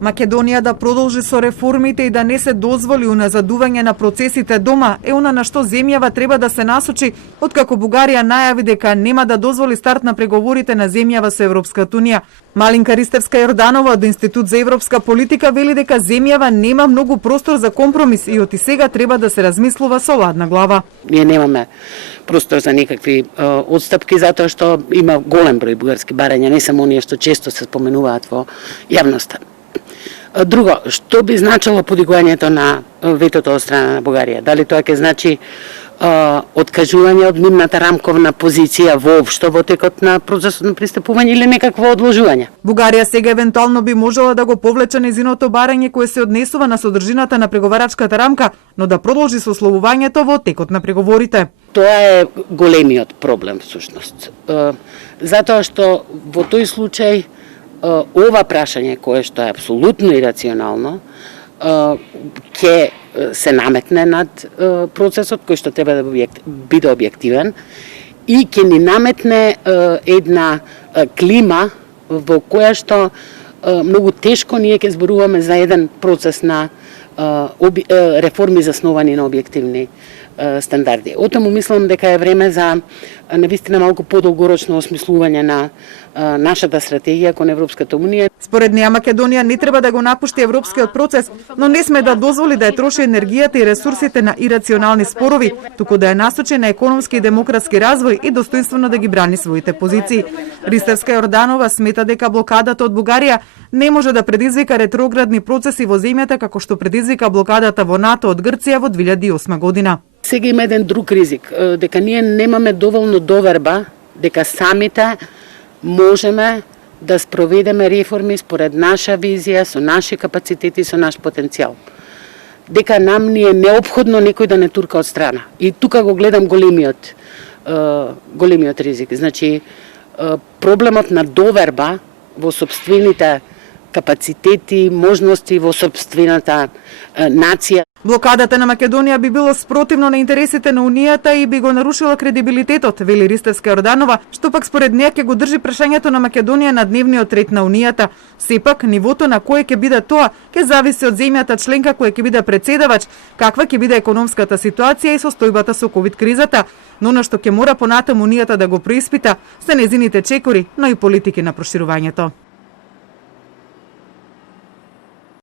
Македонија да продолжи со реформите и да не се дозволи уназадување на процесите дома е она на што земјава треба да се насочи, откако Бугарија најави дека нема да дозволи старт на преговорите на земјава со Европската унија. Малинка Ристевска-Јорданова од Институт за европска политика вели дека земјава нема многу простор за компромис и од сега треба да се размислува со ладна глава. Ние немаме простор за некакви отстапки затоа што има голем број бугарски барања, не само оние што често се споменуваат во јавноста. Друго, што би значило подигувањето на ветото од страна на Бугарија? Дали тоа ќе значи откажување од нивната рамковна позиција воопшто во текот на процесот на пристапување или некакво одложување? Бугарија сега евентуално би можела да го повлече нејзиното барање кое се однесува на содржината на преговарачката рамка, но да продолжи сословувањето во текот на преговорите. Тоа е големиот проблем всушност. Затоа што во тој случај ова прашање кое што е апсолутно ирационално ќе се наметне над процесот кој што треба да биде објективен и ќе ни наметне една клима во која што многу тешко ние ќе зборуваме за еден процес на реформи засновани на објективни стандарди. Отаму мислам дека е време за навистина малку подолгорочно осмислување на нашата стратегија кон Европската унија. Според неа Македонија не треба да го напушти европскиот процес, но не сме да дозволи да ја троши енергијата и ресурсите на ирационални спорови, туку да ја насочи на економски и демократски развој и достоинствено да ги брани своите позиции. Ристевска-Јорданова смета дека блокадата од Бугарија не може да предизвика ретроградни процеси во земјата како што предизвика блокадата во НАТО од Грција во 2008 година. Сега има еден друг ризик, дека ние немаме доволно доверба дека самите можеме да спроведеме реформи според наша визија, со наши капацитети, со наш потенцијал. Дека нам ни е неопходно некој да не турка од страна. И тука го гледам големиот ризик. Значи, проблемот на доверба во сопствените капацитети, можности во сопствената нација. Блокадата на Македонија би било спротивно на интересите на Унијата и би го нарушила кредибилитетот, вели Ристевска-Јорданова, што пак според неа ќе го држи прашањето на Македонија на дневниот ред на Унијата. Сепак, нивото на кое ќе биде тоа, ќе зависи од земјата членка која ќе биде председавач, каква ќе биде економската ситуација и состојбата со ковид кризата. Но она што ќе мора понатаму Унијата да го преиспита се нејзините чекори, но и политики на проширувањето.